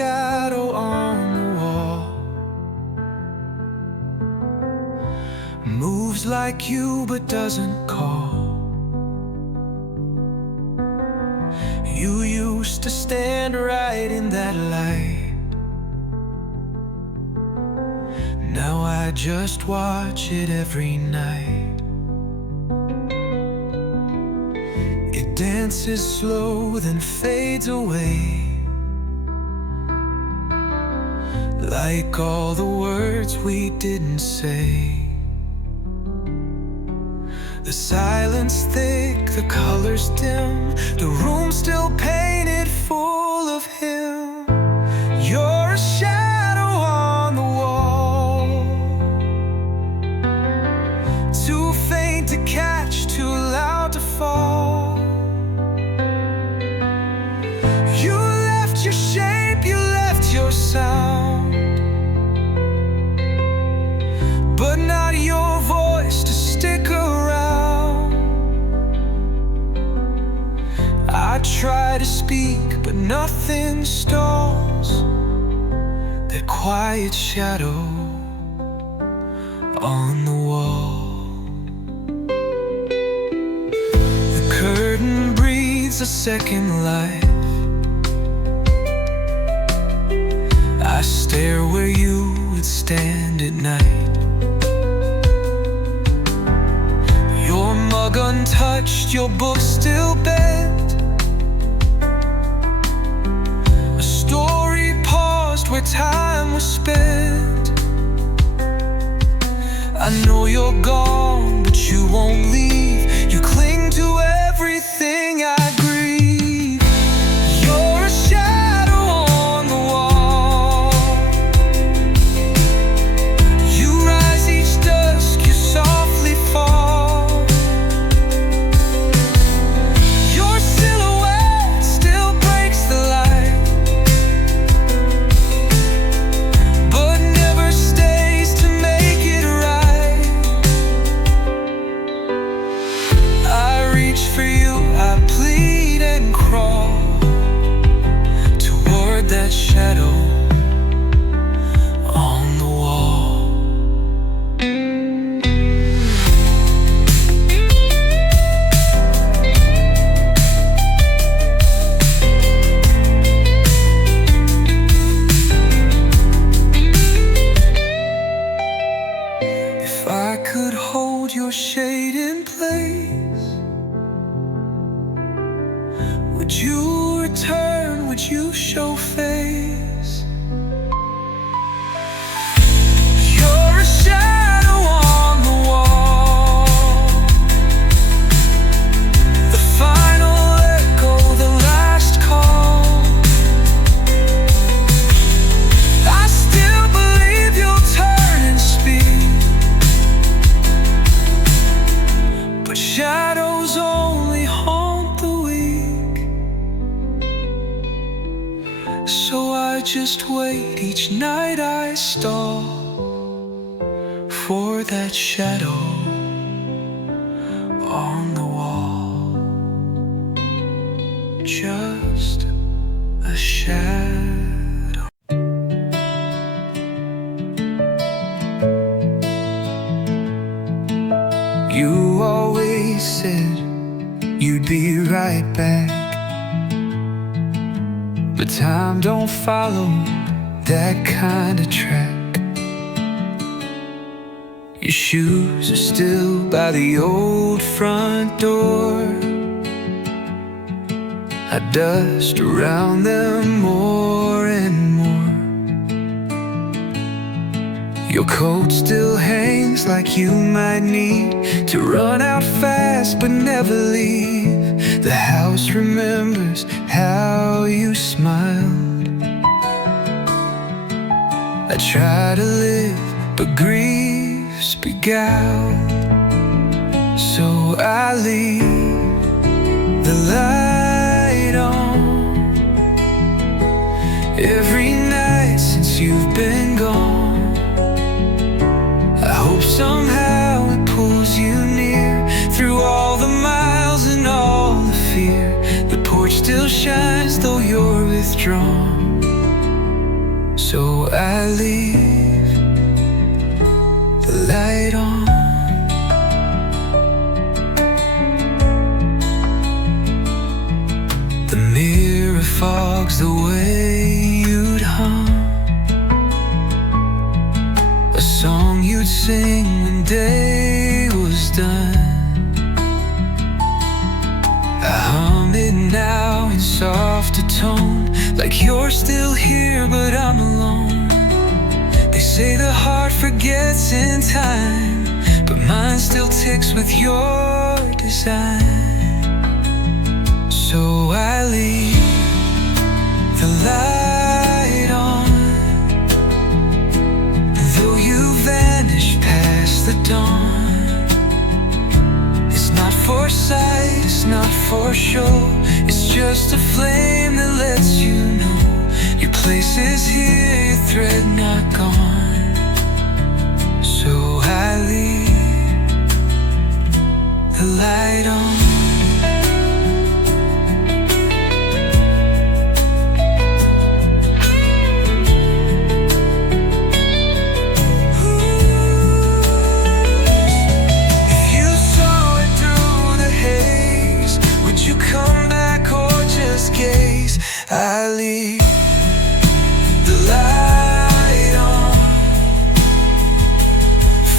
shadow on the wall. Moves like you but doesn't call. You used to stand right in that light. Now I just watch it every night. It dances slow, then fades away, like all the words we didn't say. The silence thick, the colors dim, the room still painted full of him. You're a shadow on the wall, too faint to catch, too loud to fall. You left your shape, you left your sound, but not your voice to stick around. I try to speak, but nothing stalls that quiet shadow on the wall. The curtain breathes a second life. I stare where you would stand at night. Your mug untouched, your book still bent. A story paused where time was spent. I know you're gone, but you won't leave. You cling to everything I grieve. You're a shadow on the wall. You rise each dusk, you softly fall. Your silhouette still breaks the light, but never stays to make it right. I reach for you, I plead and crawl toward that shadow on the wall. If I could hold your shade in place, would you return? Would you show face? You're a shadow on the wall, the final echo, the last call. I still believe you'll turn and speak, but shadows only haunt the weak. So I just wait, each night I stall for that shadow on the wall. Just a shadow. You always said you'd be right back, but time don't follow that kind of track. Your shoes are still by the old front door. I dust around them more and more. Your coat still hangs like you might need to run out fast but never leave. The house remembers how you smiled. I try to live, but grief's beguiled. So I leave the light on every night since you've been gone. I hope somehow it pulls you near through all the miles and all the fear. The porch still shines though you're withdrawn. So I leave the light on. The mirror fogs the way you'd hum a song you'd sing when day was done. I hum it now in softer tone, like you're still here but I'm alone. They say the heart forgets in time, but mine still ticks with your design. So I leave the light on, though you vanish past the dawn. It's not for sight, it's not for show, it's just a flame that lets you know your place is here, your thread not gone. So I leave the light on. I leave the light on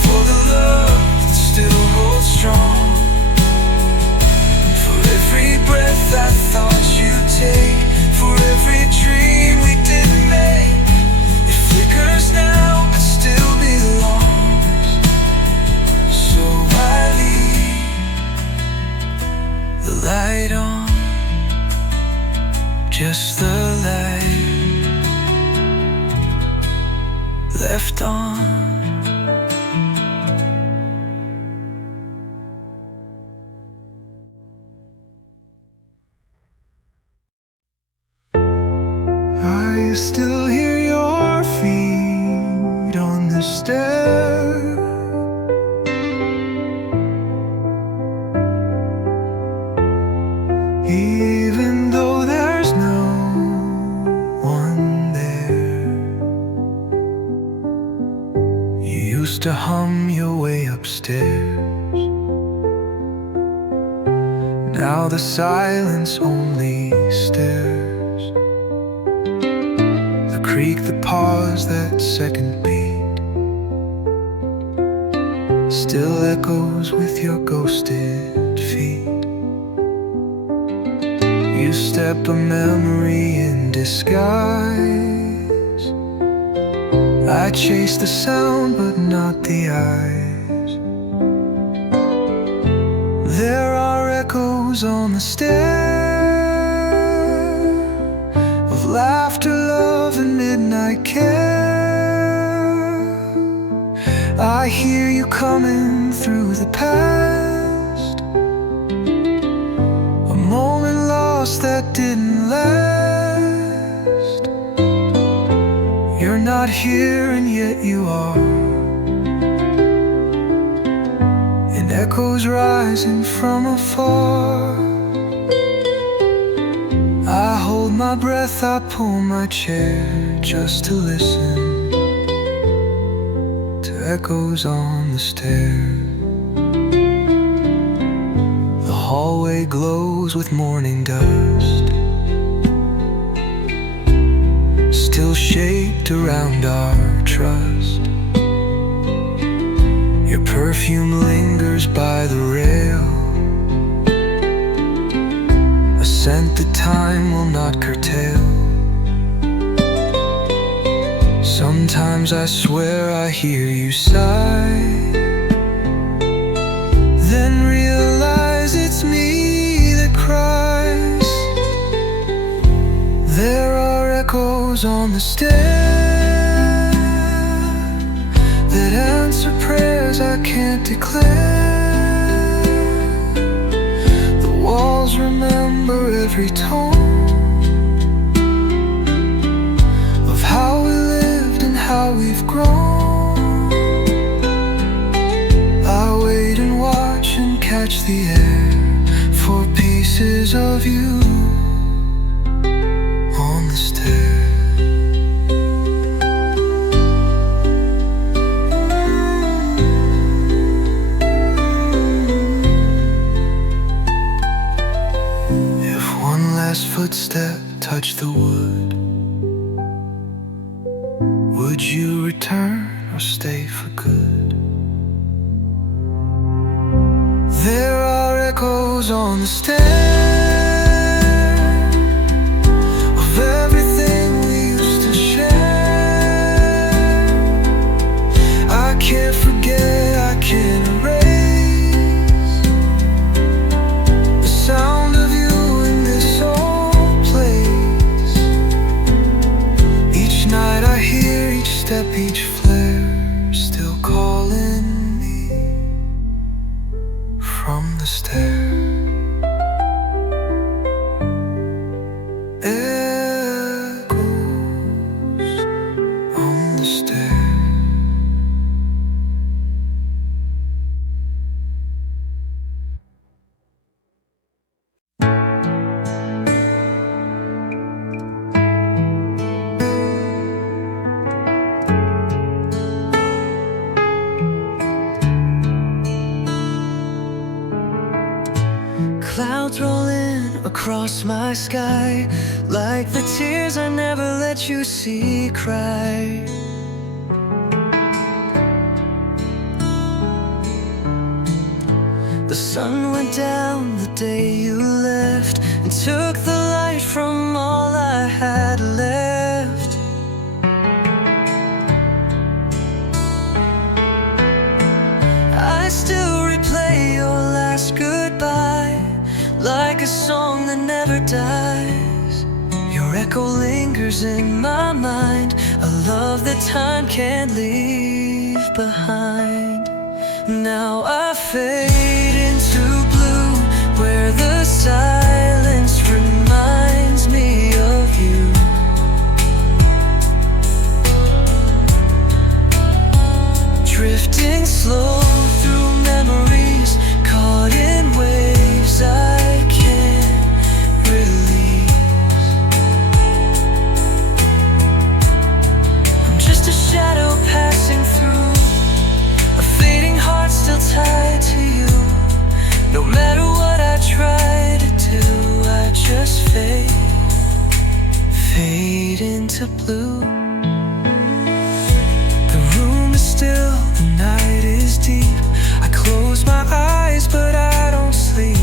for the love that still holds strong. For every breath I thought you'd take, for every dream we didn't make. It flickers now but still belongs. So I leave the light on. Just the light left on. I still hear your feet on the stair. Even though there's no one there, you used to hum your way upstairs. Now the silence only stares. The creak, the pause, that second beat still echoes with your ghosted feet. You step a memory in disguise. I chase the sound but not the eyes. There are echoes on the stair of laughter, love, and midnight care. I hear you coming through the past, a moment lost that didn't last. You're not here and yet you are, and echoes rising from afar. I hold my breath, I pull my chair just to listen to echoes on the stair. The hallway glows with morning dust, still shaped around our trust. Your perfume lingers by the rail, a scent that time will not curtail. Sometimes I swear I hear you sigh, then realize it's me that cries. There are echoes on the stair that answer prayers I can't declare. The walls remember every tone of how we lived and how we've grown. I wait and watch and catch the air for pieces of you on the stair. Would you return or stay for good? There are echoes on the stair of everything we used to share. I can't forget, I can't erase the sound of you in this old place. Each night I hear each step, each flare, still calling me from the stair. Echoes on the stair. Clouds roll in across my sky, like the tears I never let you see cry. The sun went down the day you left and took the light from all I had left. I still replay your last goodbye, like a song that never dies. Your echo lingers in my mind, a love that time can't leave behind. Now I fade into blue, where the silence reminds me of you. Drifting slow through memories, caught in waves I can't release. I'm just a shadow passing through, a fading heart still tied to you. No matter what I try to do, I just fade into blue. The room is still, the night is deep. I close my eyes but I don't sleep.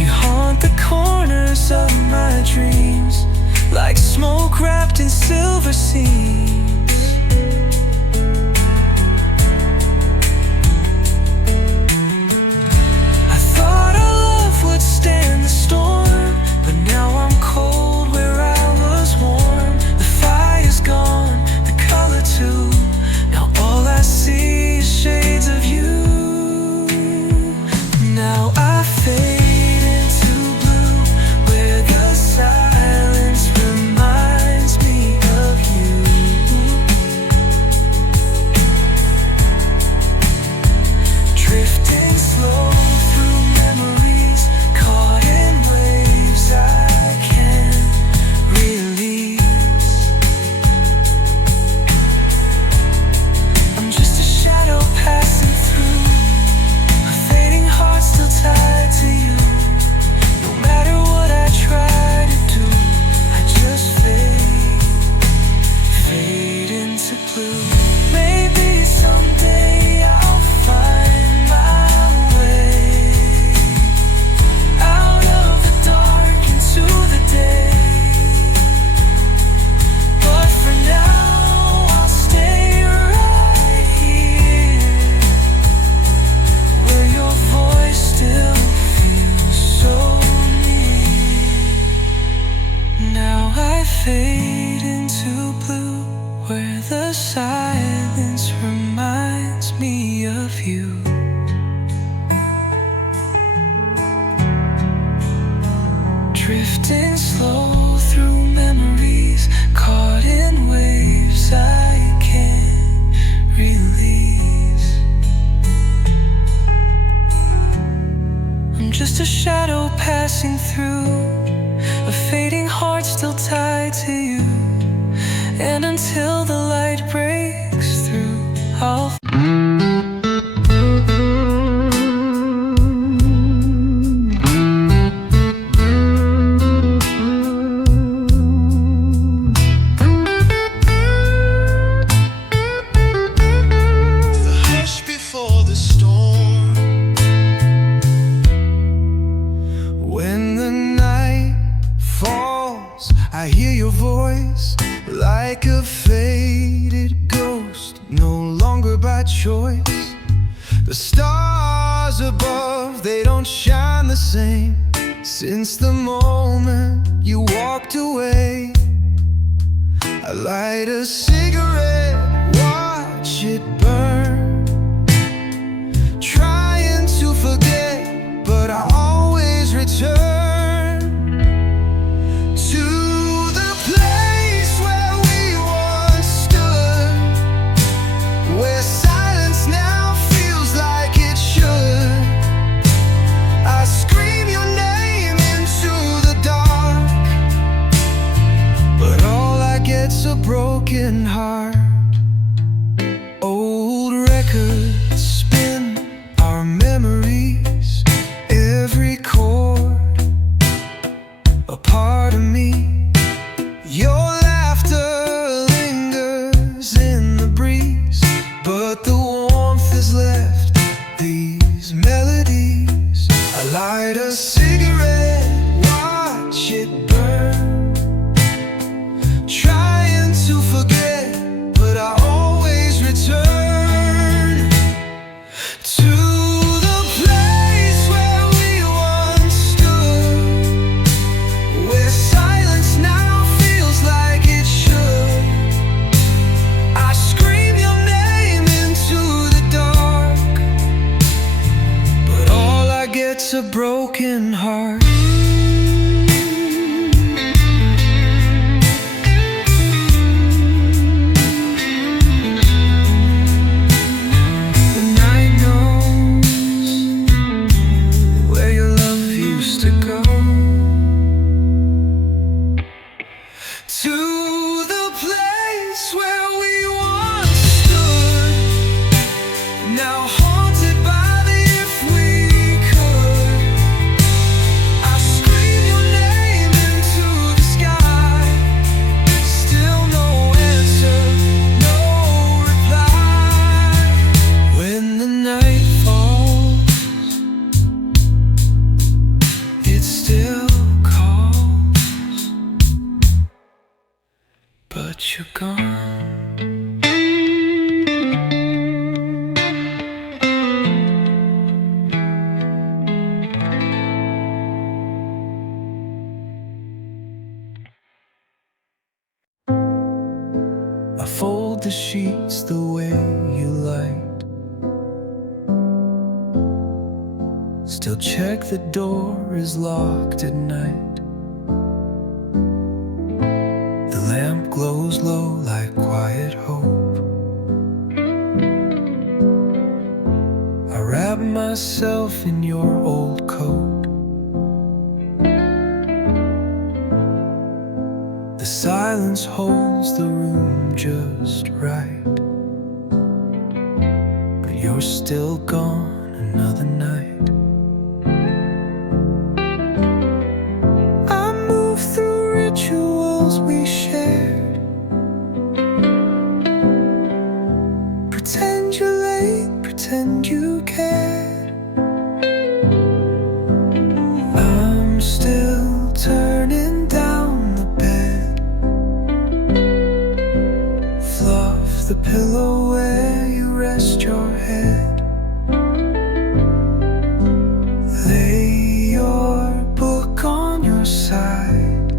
You haunt the corners of my dreams, like smoke wrapped in silver seams. I thought our love would stand the storm, but now I'm cold where I was warm. The fire's gone, the color too. Now all I see is shades of you. Now I fade into blue, where the silence reminds me of you. Drifting slow through memories, caught in waves I can't release. I'm just a shadow passing through, a fading heart still tied to you. No matter what I try to do, I just fade into blue. Maybe someday I'll find my way out of the dark into the day. But for now I'll stay right here, where your voice still feels so near. Now I fade into blue, where the silence reminds me of you. Drifting slow through memories, caught in waves I can't release. I'm just a shadow passing through, a fading heart still tied to you. And until the light breaks through, I'll like a faded ghost, no longer by choice. The stars above, they don't shine the same since the moment you walked away. I light a cigarette, watch it burn, trying to forget, but I always return to the place where we once stood, where silence now feels like it should. I scream your name into the dark, but all I get's a broken heart. Old records spin our memories, every chord a part of me. Your laughter lingers in the breeze, but the warmth is left these melodies. I light a cigarette, watch it burn, trying to forget, but I always return to the place where we once stood, where silence now feels like it should. I scream your name into the dark, but all I get's a broken heart. The night knows where your love used to go, to the place where we once stood, now haunted by the if we could. I scream your name into the sky, still no answer, no reply. When the night falls, it still calls, but you're gone. I fold the sheets the way you liked, still check the door is locked at night. The lamp glows low like quiet hope. I wrap myself in your old coat. The silence holds the room just right, but you're still gone another night. I move through rituals we shared, pretend you're late, pretend you cared. I'm still turning down the bed, fluff the pillow where you rest your head, lay your book on your side,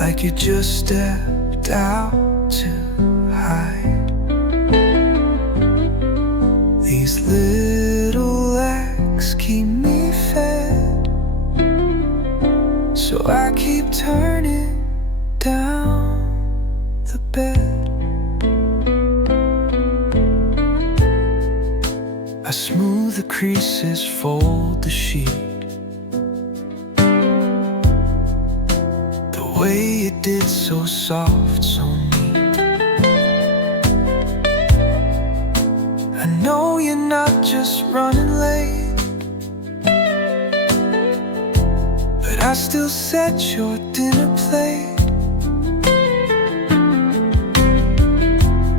like you just stepped out to hide. These little acts keep me fed, so I keep turning down the bed. I smooth the creases, fold the sheet, the way you did, so soft, so neat. I know you're not just running late, but I still set your dinner plate.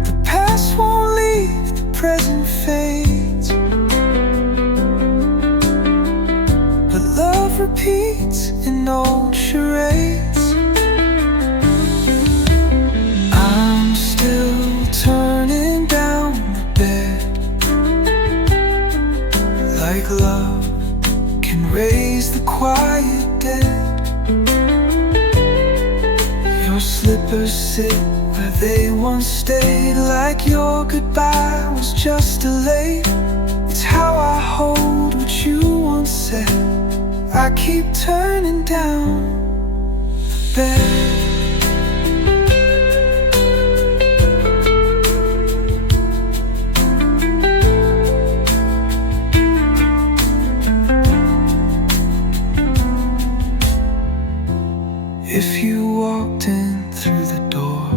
The past won't leave, the present fades, but love repeats in old charades. like love can raise the quiet dead. Your slippers sit where they once stayed, like your goodbye was just delayed. It's how I hold what you once said. I keep turning down the bed. If you walked in through the door,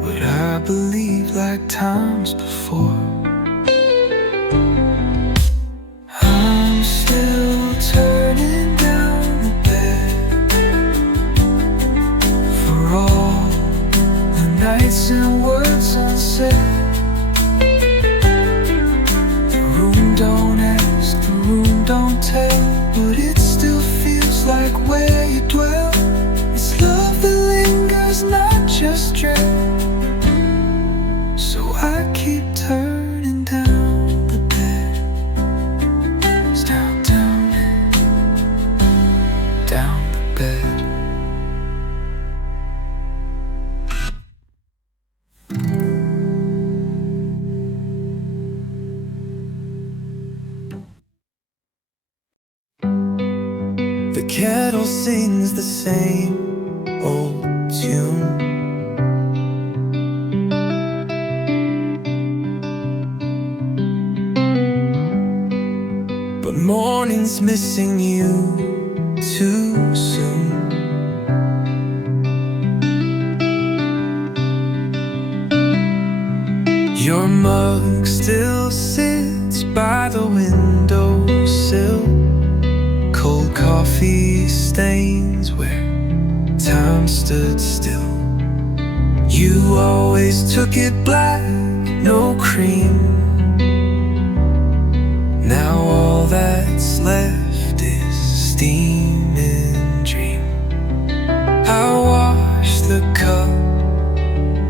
would I believe like times before? I'm still turning down the bed for all the nights and words unsaid. The room don't ask, the room don't tell, but it still feels like where you dwell. It's love that lingers, not just dread. So I keep turning down the bed. It's down, down, down the bed. The kettle sings the same old tune. But morning's missing you too soon. Your mug still sits by the windowsill. Cold coffee stains where time stood still. You always took it black, no cream. Now all that's left is steam and dream. I washed the cup,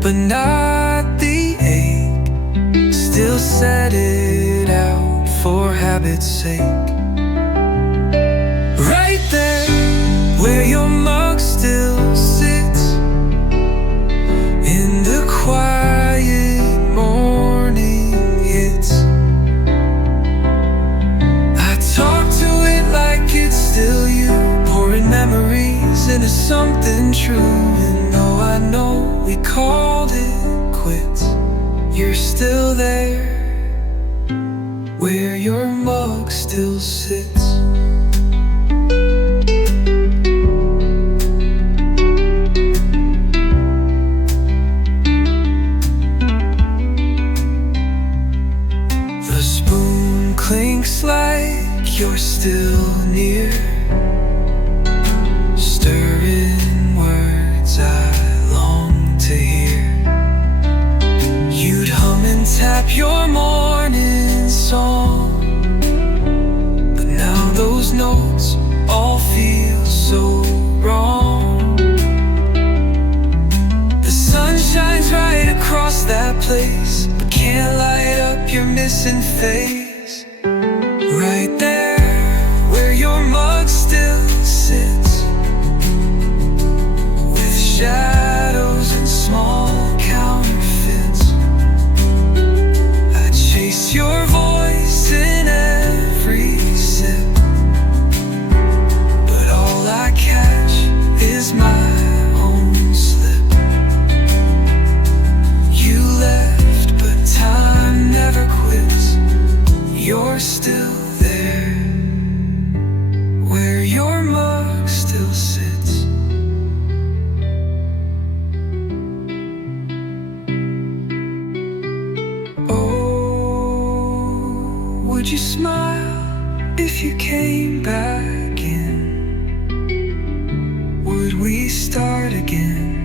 but not the ache. Still set it out for habit's sake. Right there, where your mug still sits, in the quiet morning hits. I talk to it like it's still you, pouring memories into something true. And though I know we called it quits, you're still there, where your mug still sits. Clinks like you're still near, stirring words I long to hear. You'd hum and tap your morning song, but now those notes all feel so wrong. The sun shines right across that place, but can't light up your missing face. Right there, where your mug still sits, with shadows and small counterfeits. I chase your voice in every sip, but all I catch is my own slip. You left, but time never quits. You're still there, where your mug still sits. Oh, would you smile if you came back in? Would we start again,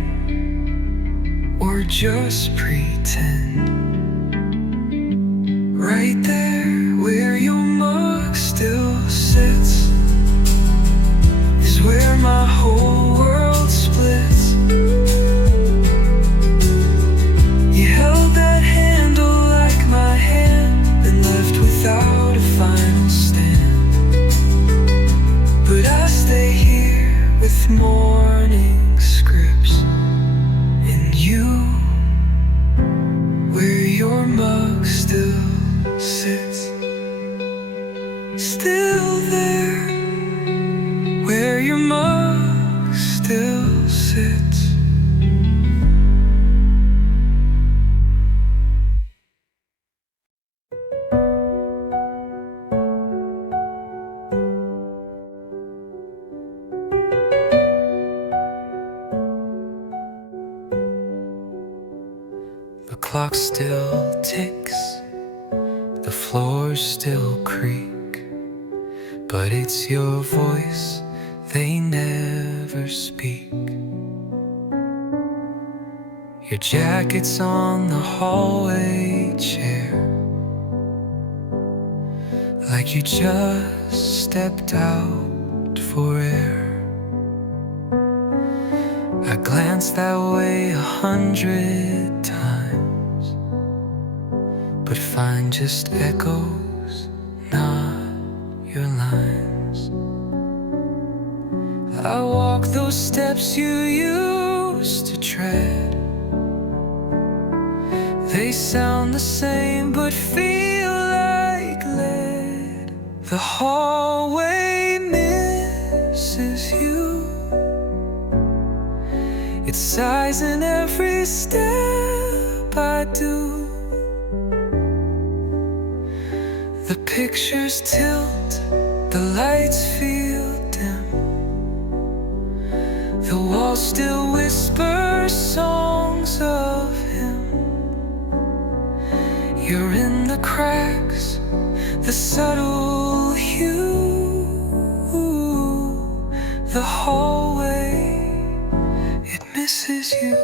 or just pretend? Right there, where your mug still sits, is where my whole world splits. You held that handle like my clock still ticks, the floors still creak, but it's your voice they never speak. Your jacket's on the hallway chair, like you just stepped out for air. I glanced that way 100 times, but find just echoes, not your lines. I walk those steps you used to tread. They sound the same but feel like lead. The hallway misses you. It sighs in every step I do. The pictures tilt, the lights feel dim. The walls still whisper songs of him. You're in the cracks, the subtle hue. The hallway, it misses you.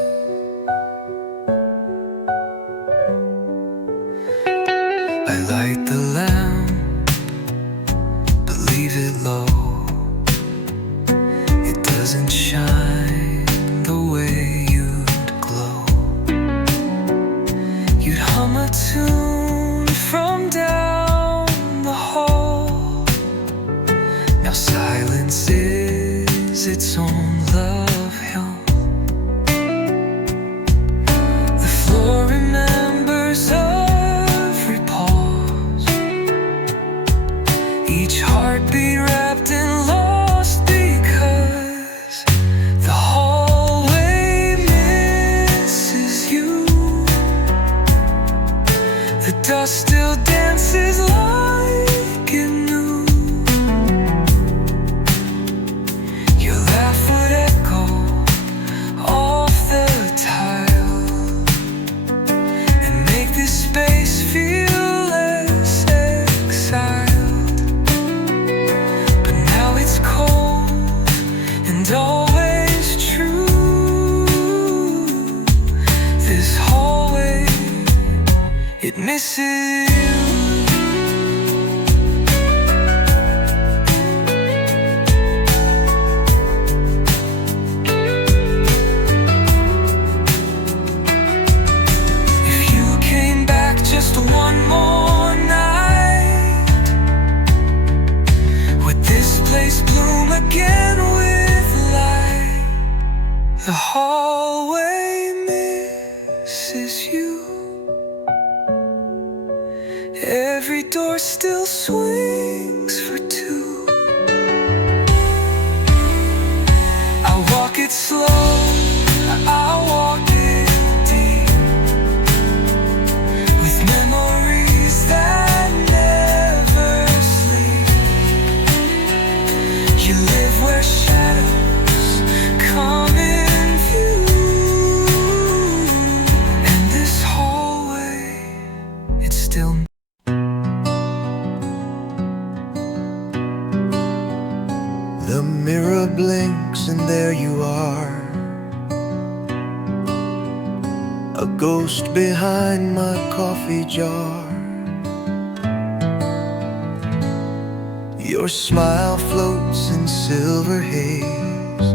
I light the lamp, but leave it low. It doesn't shine the way you'd glow. You'd hum a tune from down the hall. Now silence is its own love hymn. The floor remembers every pause, each heartbeat wrapped in lost, because the hallway misses you. The dust still dances like it knew. Your laugh would echo off the tile and make this space feel less exiled. But now it's cold and always true. This hallway, it misses you. If you came back just one more night, would this place bloom again with light? The hallway misses you. Every door still swings for two. I walk it slow, I walk it deep, with memories that never sleep. You live where shadows come in view, and this hallway, it's still. The mirror blinks and there you are, a ghost behind my coffee jar. Your smile floats in silver haze,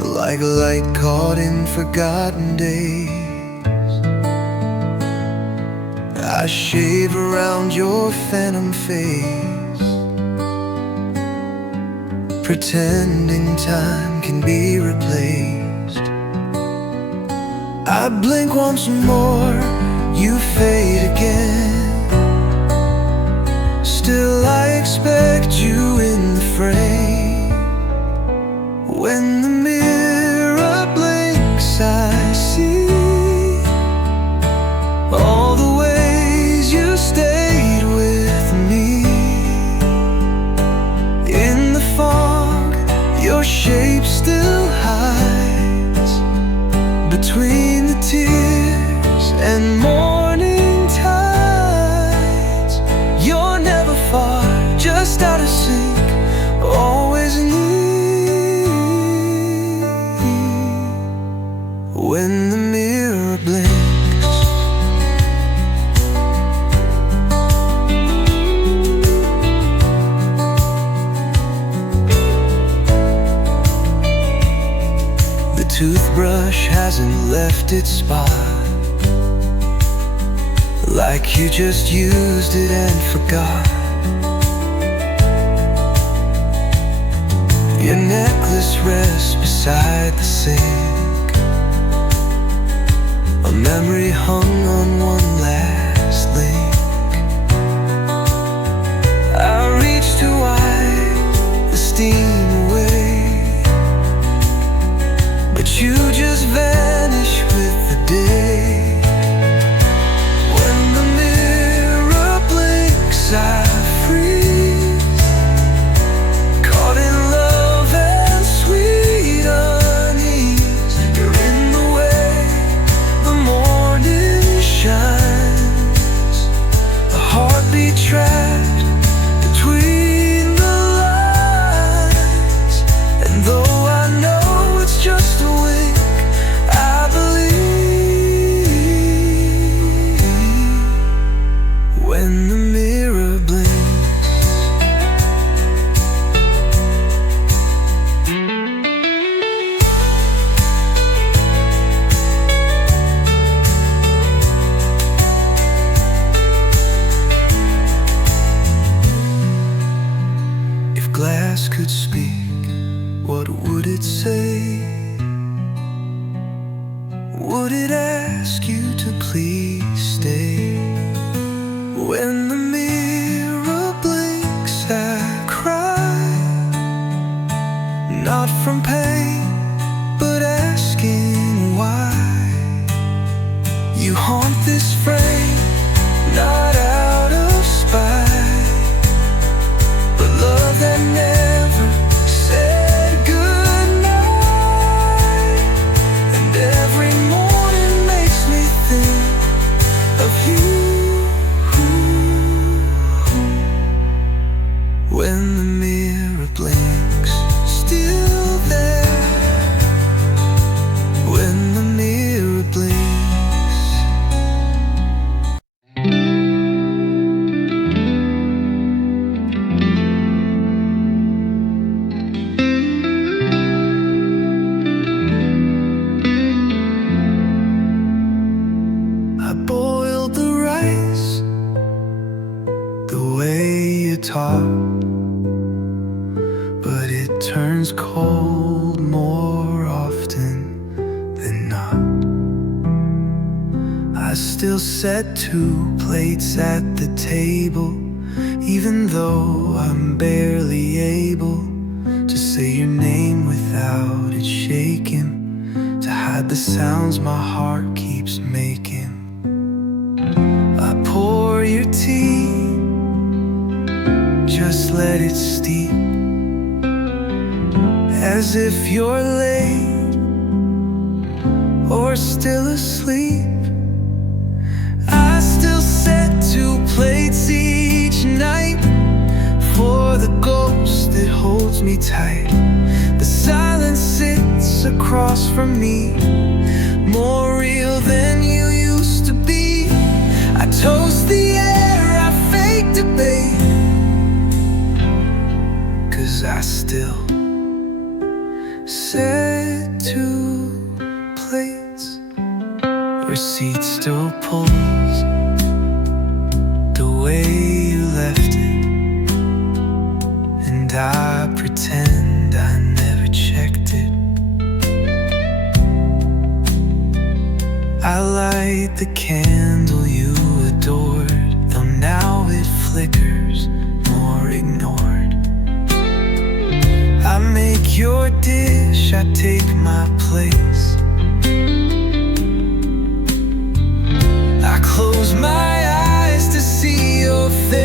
like a light caught in forgotten days. I shave around your phantom face, pretending time can be replaced. I blink once more, you fade again. Still I expect you in the frame. When the mirror blinks, I see all the ways you stayed with me. In the fog, your shape still hides between the tears. brush hasn't left its spot, like you just used it and forgot. Your necklace rests beside the sink, a memory hung on one last link. I reach to wipe the steam away, but you just vanish with the day. When the mirror blinks, I freeze, caught in love and sweet unease. You're in the way the morning shines, a heartbeat trapped between the lines. And though I know it's just a wink, I believe when the mirror blinks. If glass could speak, what would it say? Would it ask you to please stay? When the mirror blinks, I cry, not from pain, but asking why. You haunt this frame, not out of spite, but love that never said goodnight. And every morning makes me think of you. When the mirror blinks, still there. When the mirror blinks. I boiled the rice the way you taught, but it turns cold more often than not. I still set 2 plates at the table, even though I'm barely able to say your name without it shaking, to hide the sounds my heart keeps making. I pour your tea, just let it steep, as if you're late or still asleep. I still set 2 plates each night for the ghost that holds me tight. The silence sits across from me, more real than you used to be. I toast the air, I fake debate, 'cause I still set 2 plates. Receipt still pulls the way you left it, and I pretend I never checked it. I light the candle you adored, though now it flickers more ignored. I make your dish, I take my place. I close my eyes to see your face.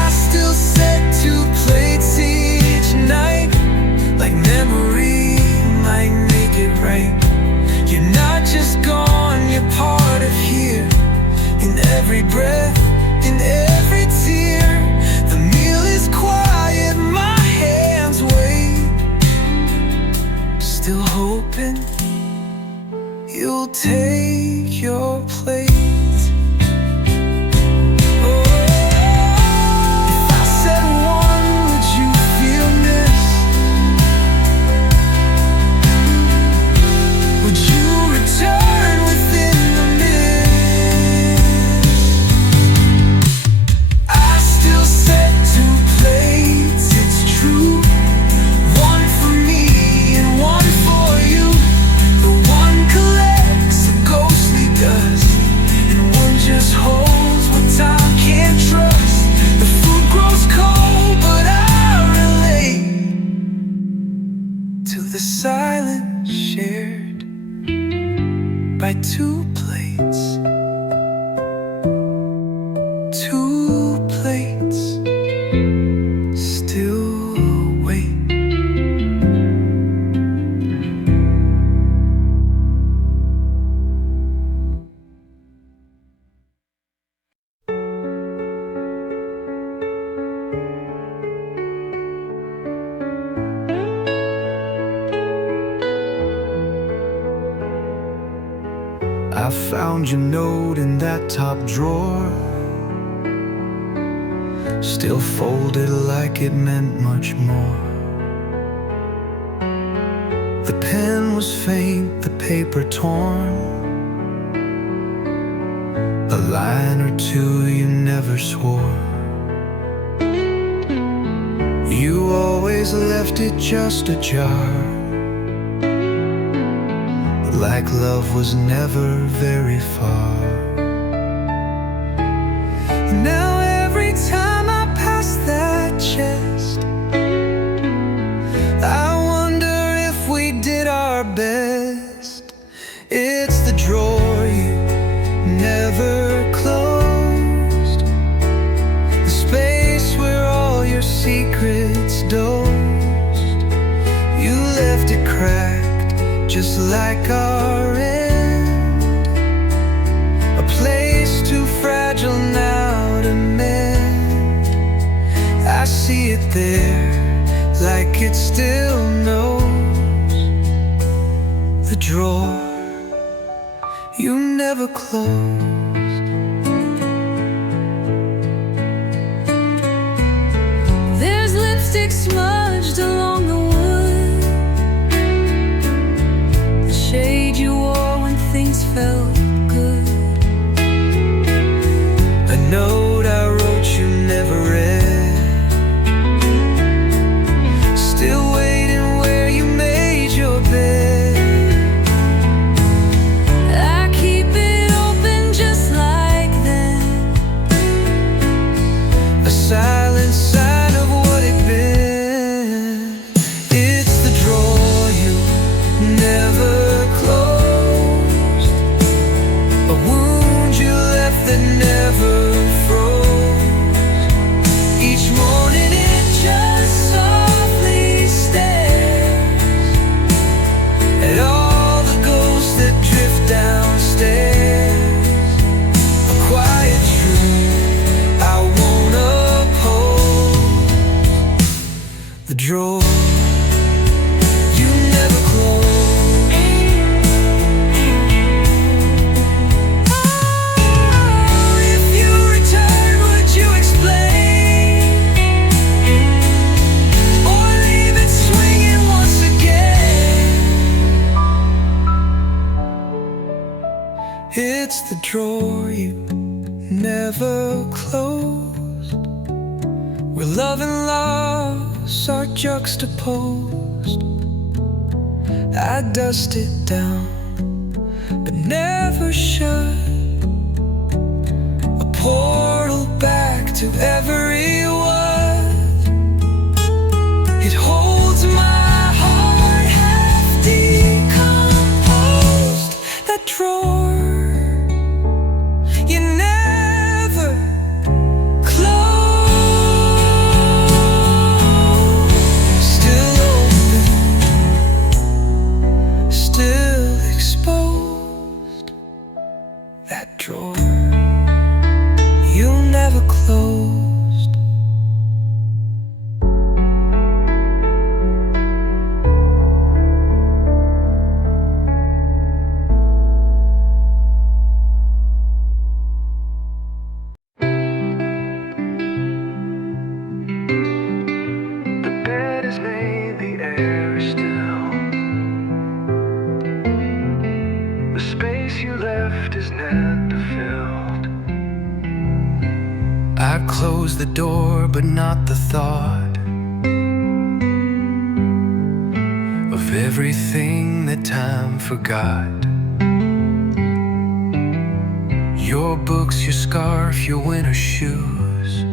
I still set 2 plates each night, like memory might make it right. You're not just gone, you're part of here, in every breath, in every tear. The meal is quiet, my hands wait, still hoping you'll take your place. Oh, if I said one, would you feel missed? I found your note in that top drawer, still folded like it meant much more. The pen was faint, the paper torn, a line or two you never swore. You always left it just ajar, like love was never very far. Now every time I pass that chest, I wonder if we did our best. It's the drawer you never closed, the space where all your secrets dozed. You left it cracked, just like our end, a place too fragile now to mend. I see it there, like it still knows, the drawer you never closed. There's lipstick smudged along the wood, the shade you wore when things felt good. A note I wrote you never read, still waiting where you made your bed. I keep it open just like that, A silent sign of what it been. It's the drawer you never closed, a wound you left that never froze. Each morning it just softly stares at all the ghosts that drift downstairs. A quiet truth I won't uphold, the drawer you never closed. Oh, if you return, would you explain, or leave it swinging once again? It's the drawer you never closed, where love and loss are juxtaposed. I dust it down, but never shut, a portal back to every word. It holds my heart half decomposed, that drawer you never closed. Still open, still exposed, that drawer you never closed. The bed is made, the air is still, the space you left is not filled. I close the door, but not the thought of everything that time forgot. Your books, your scarf, your winter shoes.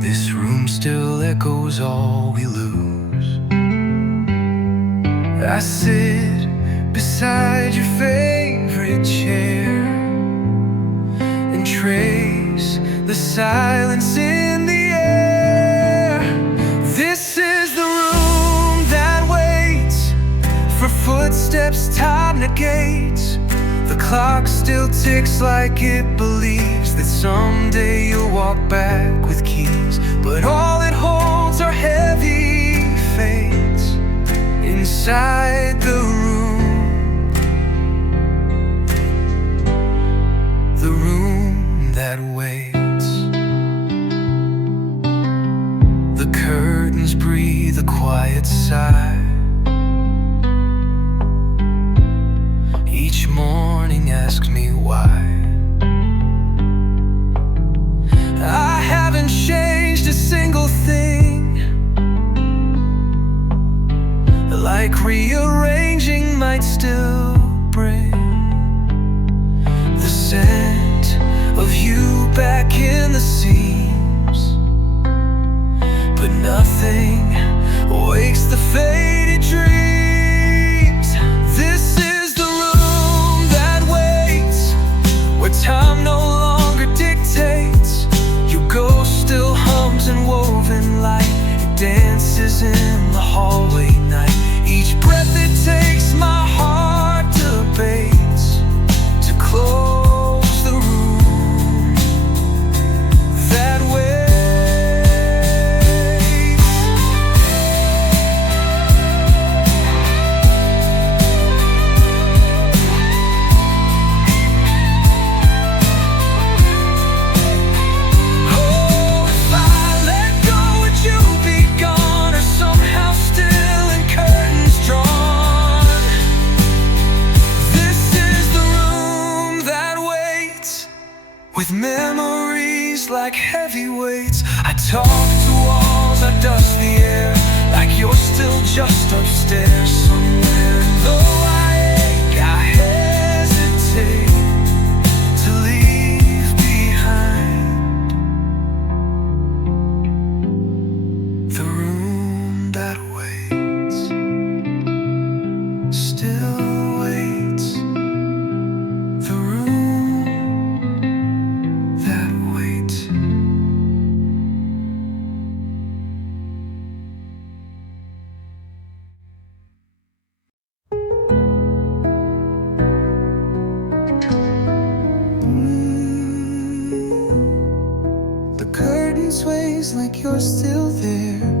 This room still echoes all we lose. I sit beside your favorite chair and trace the silence in the air. This is the room that waits for footsteps time negates. The clock still ticks like it believes that someday you'll walk back with keys. But all it holds are heavy fates inside the room each morning ask me why. I haven't changed a single thing, like rearranging might still bring the scent of you back in the seams, but nothing wakes the faded dreams. This is the room that waits, where time no longer dictates. Your ghost still hums and woven light, it dances in the hallway night. Each breath it takes, my heart debates to close the room that waits. Oh, if I let go, would you be gone, or somehow still in curtains drawn? This is the room that waits, with memories like heavy weights. I talk to walls, I dust the air, like you're still just upstairs somewhere. Though I ache, I hesitate to leave behind the room that waits, still waits. The room that waits. The curtain sways like you're still there,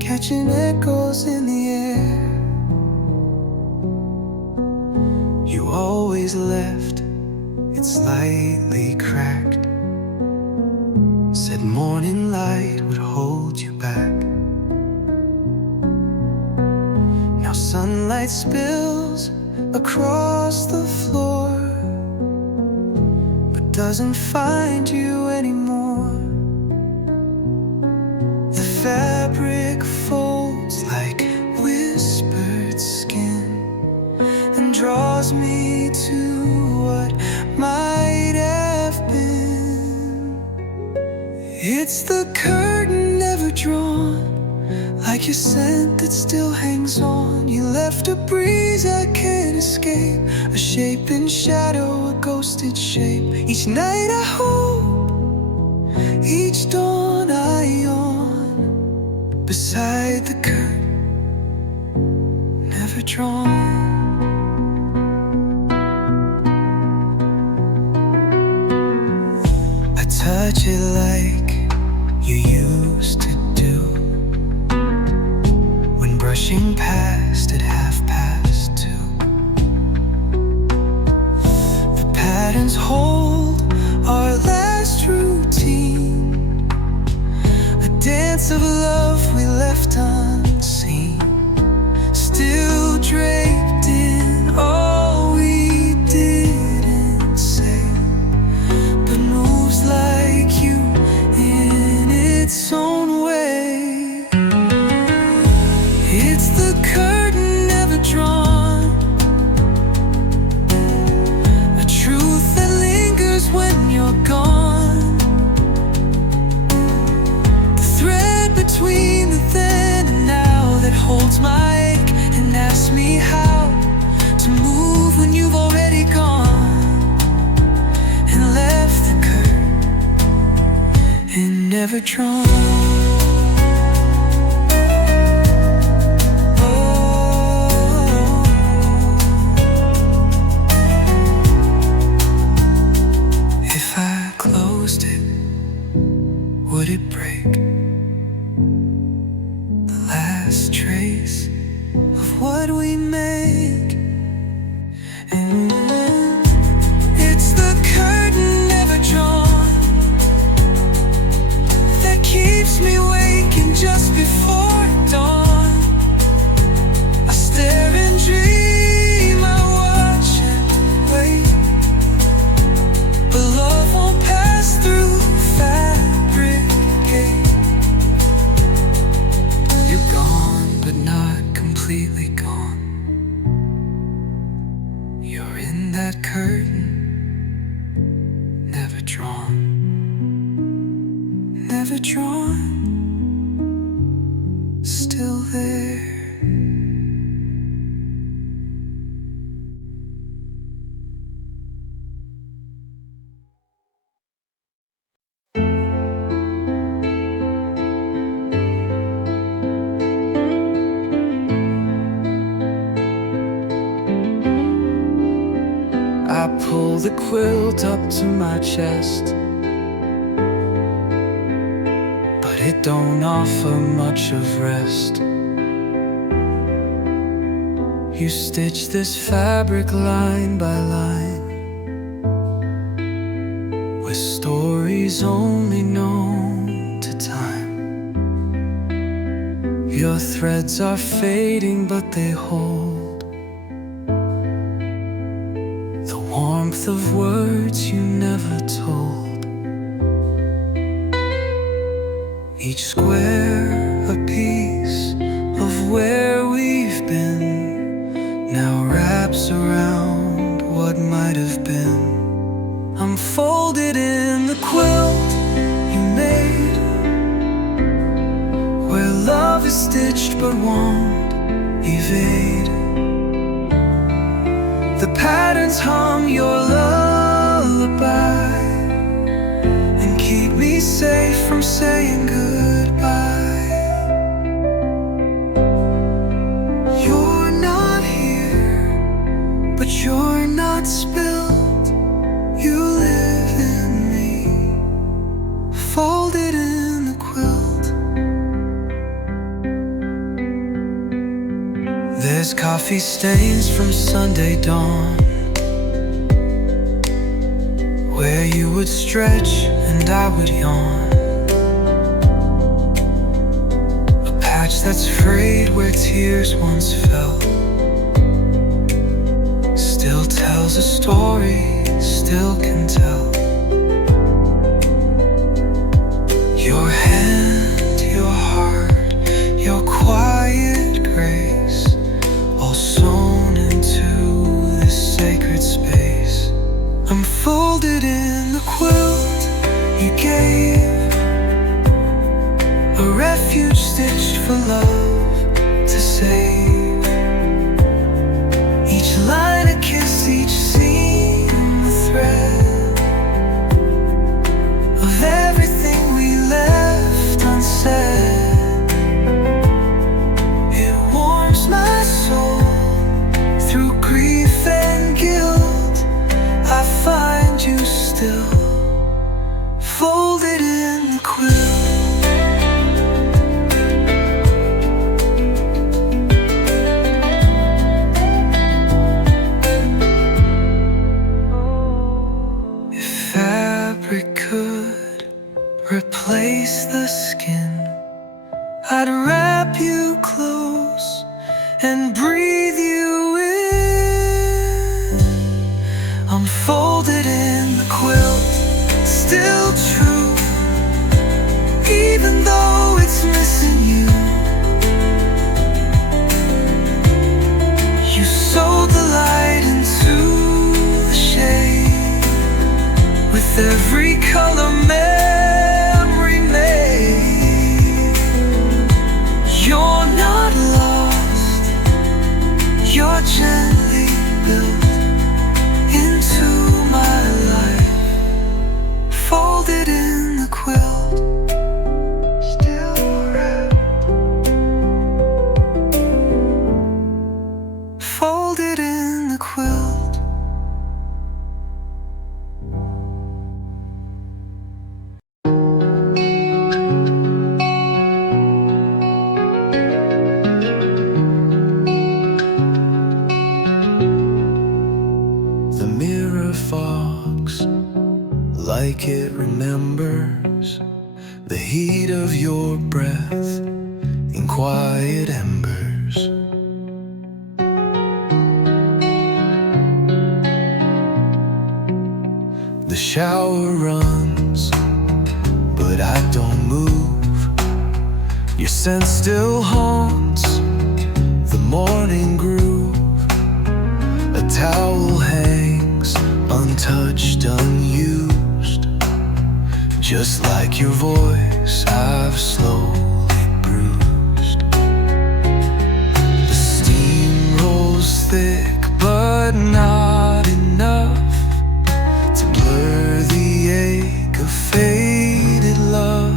catching echoes in the air. You always left it slightly cracked, said morning light would hold you back. Now sunlight spills across the floor, but doesn't find you anymore. The fabric folds like whispered skin and draws me to what might have been. It's the curtain never drawn, like your scent that still hangs on. You left a breeze I can't escape, a shape in shadow, a ghosted shape. Each night I hope, each dawn I yawn, beside the curtain never drawn. I touch it like you used to do, when brushing past at 2:30. The patterns hold our last routine, a dance of love we left unseen, still draped in all we didn't say, but moves like you in its own way. It's the curtain never drawn, a truth that lingers when you're gone, the thread between the then and now that holds my ache and asks me how to move when you've already gone and left the curtain and never drawn. Would it break the last trace of what we make? And it's the curtain never drawn that keeps that curtain, never drawn, never drawn, still there. I pull the quilt up to my chest, but it don't offer much of rest. You stitch this fabric line by line, with stories only known to time. Your threads are fading, but they hold the warmth of words you never told. Each square a piece of where we've been, now wraps around what might have been. I'm folded in the quilt you made, where love is stitched but won't evade. The patterns hum your lullaby and keep me safe from saying goodbye. You're not here, but you're not spilled. You live in me, folded in the quilt. There's coffee stains from Sunday dawn, where you would stretch and I would yawn. A patch that's frayed where tears once fell, still tells a story, still can tell. Your hand, your heart, your quiet grace, all sewn into this sacred space. I'm folded in the quilt you gave, a refuge stitched for love to save. Each line a kiss, each seam a thread of everything we left unsaid. It warms my soul through grief and guilt. I find you still folded in the quilt. If fabric could replace the skin, I'd wrap you close and breathe you in. I'm folded in the quilt, still true, even though it's missing you. You sewed the light into the shade, with every color memory made. You're not lost, you're gently built into my life, folded in the quilt, still wrapped, folded in the quilt. The mirror fogs like it remembers the heat of your breath in quiet embers. The shower runs, but I don't move. Your scent still haunts the morning groove. A towel hangs untouched, unused. Just like your voice, I've slowly bruised. The steam rolls thick, but not enough to blur the ache of faded love.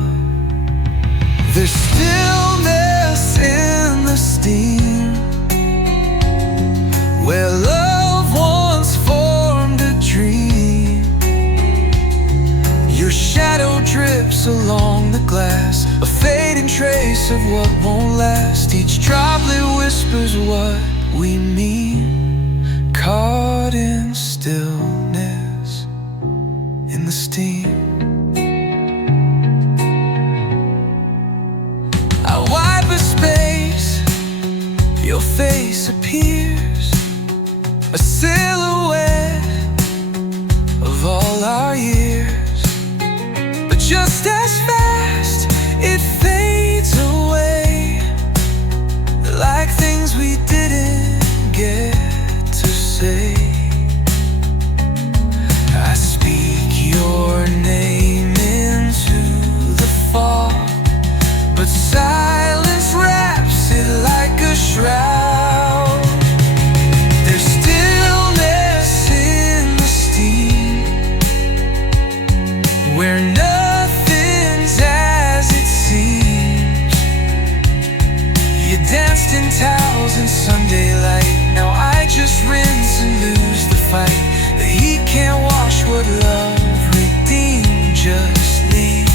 There's stillness in the steam, where love once formed a dream. Your shadow drips along the glass, a fading trace of what won't last. Each droplet whispers what we mean, caught in stillness in the steam. I wipe a space, your face appears, a silhouette of all our years. But just as fast, it fades away, like things we didn't get to say. I speak your name into the fog, but silence wraps it like a shroud. There's stillness in the steam, where nothing's as it seems. You danced in towels in Sunday light, now I just rinse and lose the fight. The heat can't wash what love redeemed, just leaves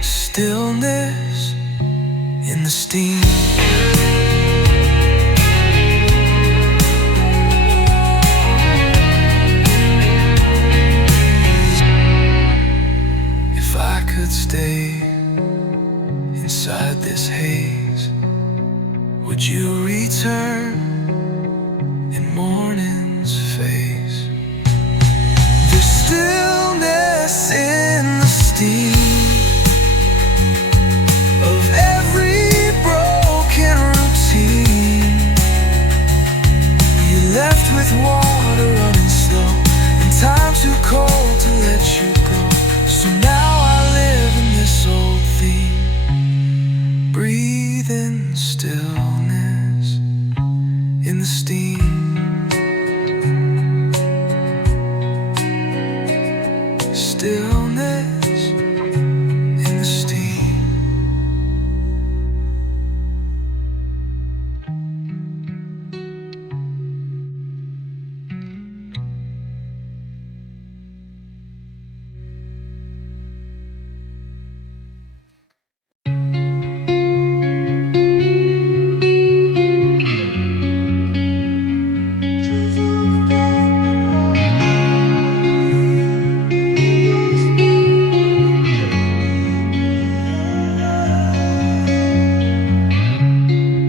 stillness in the steam. If I could stay inside this haze, would you return in morning's face? There's stillness in the steam of every broken routine. You left with water running slow, and time too cold to let you go. So now I live in this old theme, breathing stillness in the steam. Stillness in the steam.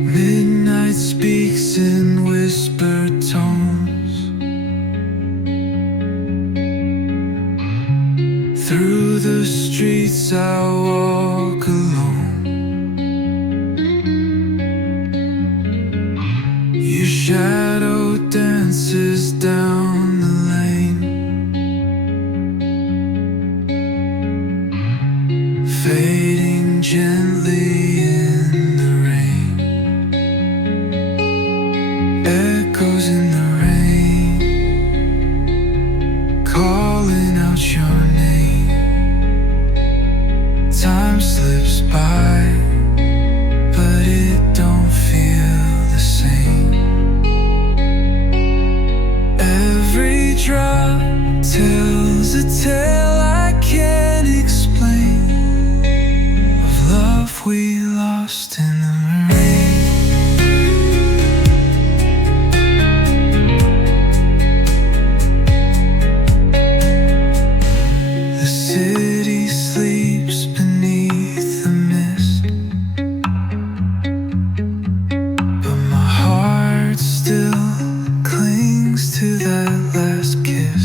Midnight speaks in whispered tones. Through the streets I walk alone. Your shadow dances down the lane, fading gently in the rain. Echoes in the rain, calling out your name. Time slips by, but it don't feel the same. Every drop tells a tale I can't explain, of love we lost in the rain. The city sleeps beneath the mist, but my heart still clings to that last kiss.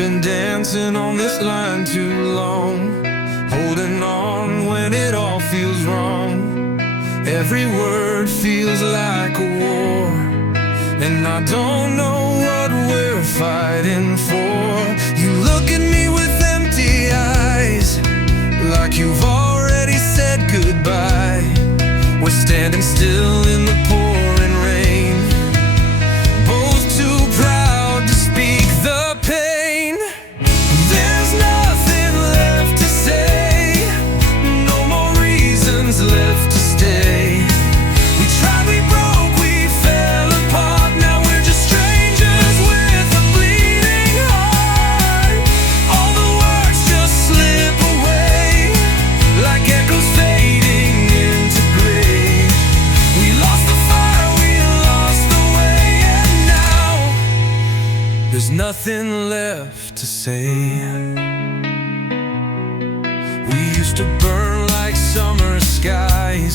been dancing on this line too long, holding on when it all feels wrong. Every word feels like a war, and I don't know what we're fighting for. You look at me with empty eyes, like you've already said goodbye. We're standing still in the pouring rain, both too proud to speak the pain. There's nothing left to say, no more reasons left to stay. We tried, we broke, we fell apart. Now we're just strangers with a bleeding heart. All the words just slip away like echoes fading into gray. We lost the fire, we lost the way, and now there's nothing left to say. We used to burn like summer skies,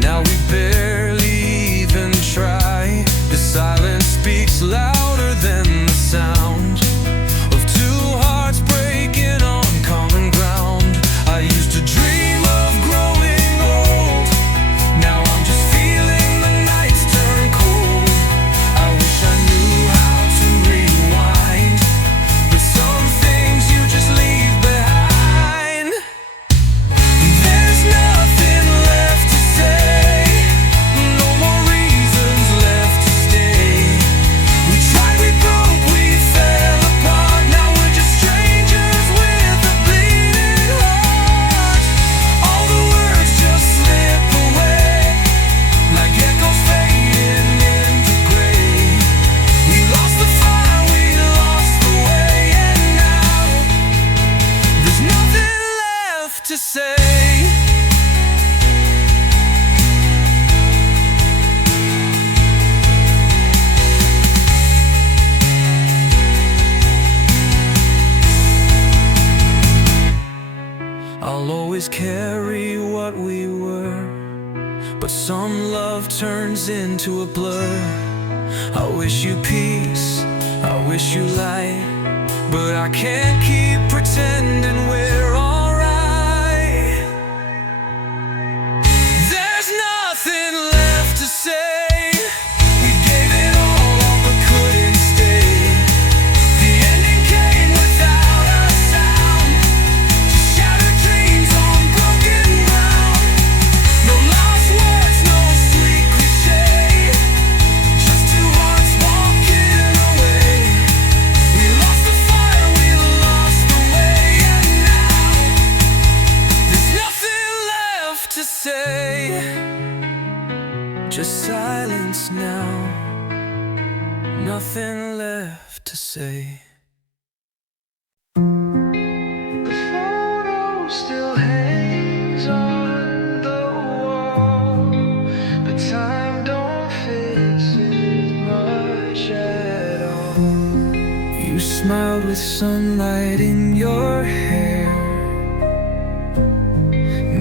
now we barely even try. The silence speaks louder than the sound of two hearts breaking on common ground. I used to dream of growing old, now I'm just feeling the nights turn cold. I wish I knew how to rewind, but some things you just leave behind. There's nothing left to say, no more reasons left to stay. We tried, we broke, we fell apart. Now we're just strangers with a bleeding heart. All the words just slip away like echoes fading into gray. We lost the fire, we lost the way, and now there's nothing left to say. I'll always carry what we were, but some love turns into a blur. I wish you peace, I wish you light, but I can't keep pretending we're alright. There's nothing left to say, we gave it all but couldn't stay. The ending came without a sound, just shattered dreams on broken ground. No lost words, no sweet cliche, just two hearts walking away. We lost the fire, we lost the way, and now there's nothing left to say. Just silence now, nothing left to say. The photo still hangs on the wall, but time don't fix it much at all. You smiled with sunlight in your hair,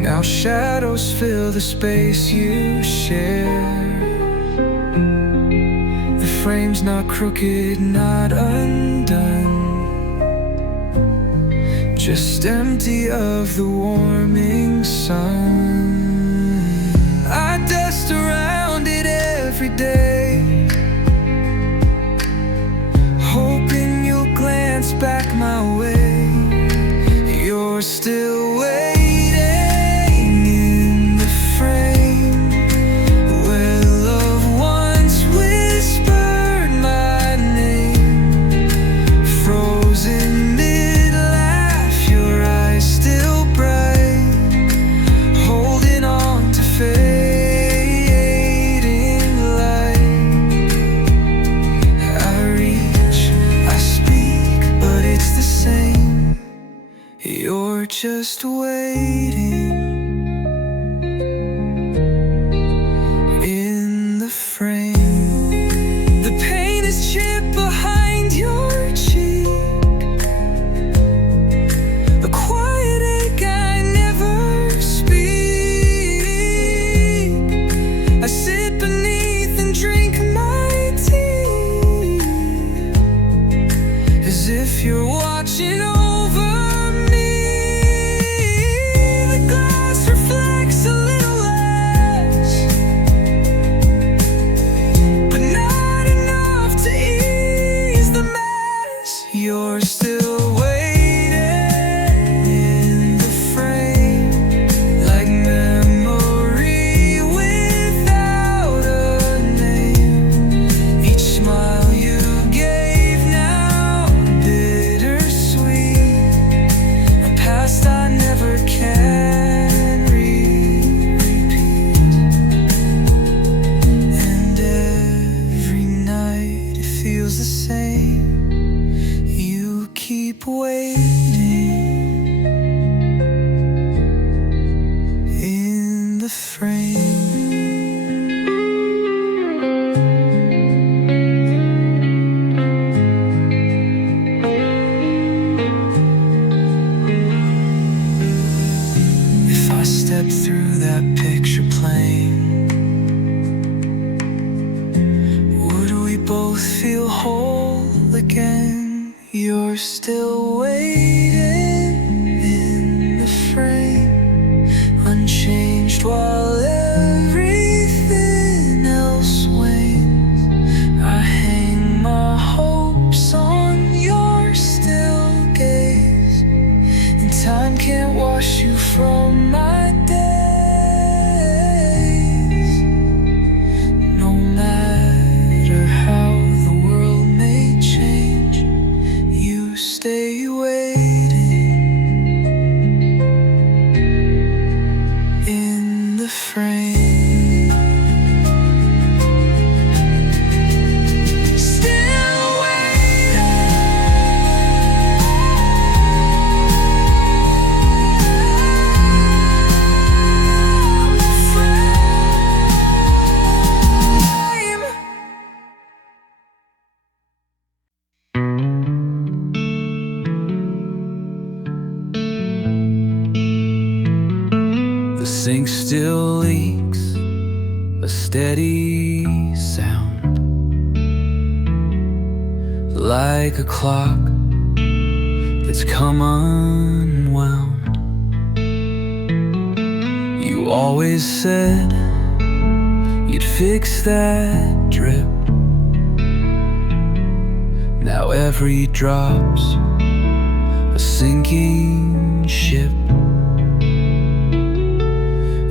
now shadows fill the space you share. The frame's not crooked, not undone, just empty of the warming sun. I dust around it every day, hoping you'll glance back my way. You're still waiting in the frame where love once whispered my name. Frozen mid-laugh, your eyes still bright, holding on to fading light. I reach, I speak, but it's the same. You're just waiting in the frame. The pain is chipped behind your cheek, a quiet ache I never speak. I sit beneath and drink my tea, as if you're feels the same. You keep waiting in the frame. If I step through that picture plane, would we both feel whole again? You're still waiting in the frame, unchanged while everything else wanes. I hang my hopes on your still gaze, and time can't wash you from my days. No matter how the world may change, you stay waiting in the frame. Still waiting. The sink still leaks, a steady sound, like a clock that's come unwound. You always said you'd fix that drip. Now every drop's a sinking ship.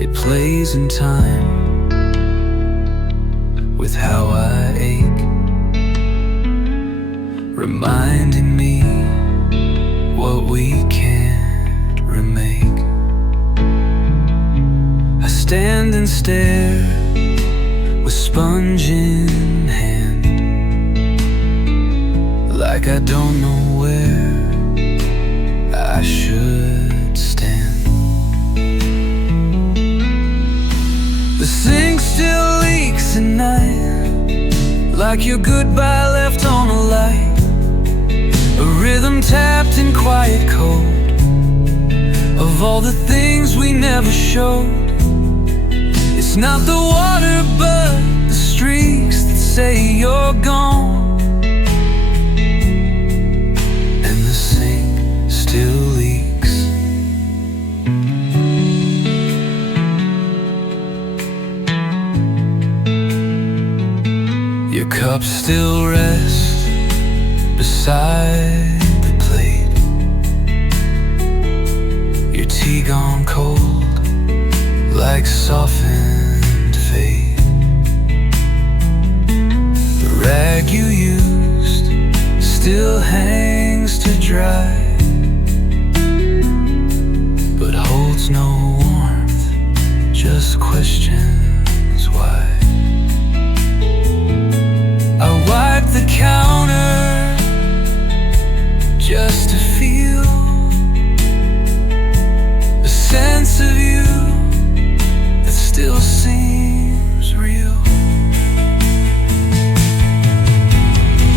It plays in time with how I ache, reminding me what we can't remake. I stand and stare with sponge in hand, like I don't know where I should stand. The sink still leaks at night, like your goodbye left on a light, a rhythm tapped in quiet code of all the things we never showed. It's not the water but the streaks that say you're gone, and the sink still leaks. Your cup still rests beside the plate, your tea gone cold like softened fate. The rag you used still hangs to dry, but holds no warmth, just questions why. I wipe the counter just to feel a sense of you that still seems real.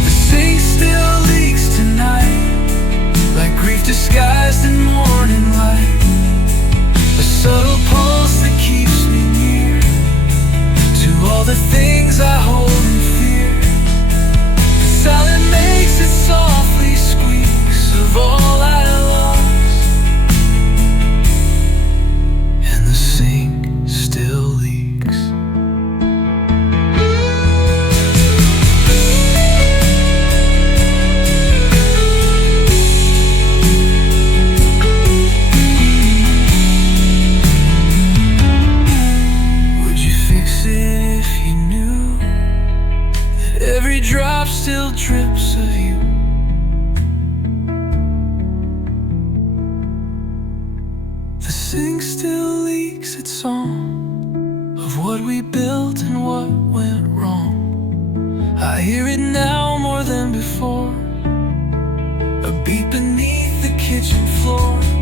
The sink still leaks tonight, like grief disguised in morning light, a subtle pulse that keeps me near to all the things I hold in fear. Silence makes it softly squeaks of all I lost, and the sink still leaks. Would you fix it if you knew that every drop still drips of you? The sink still leaks its song of what we built and what went wrong. I hear it now more than before, a beat beneath the kitchen floor.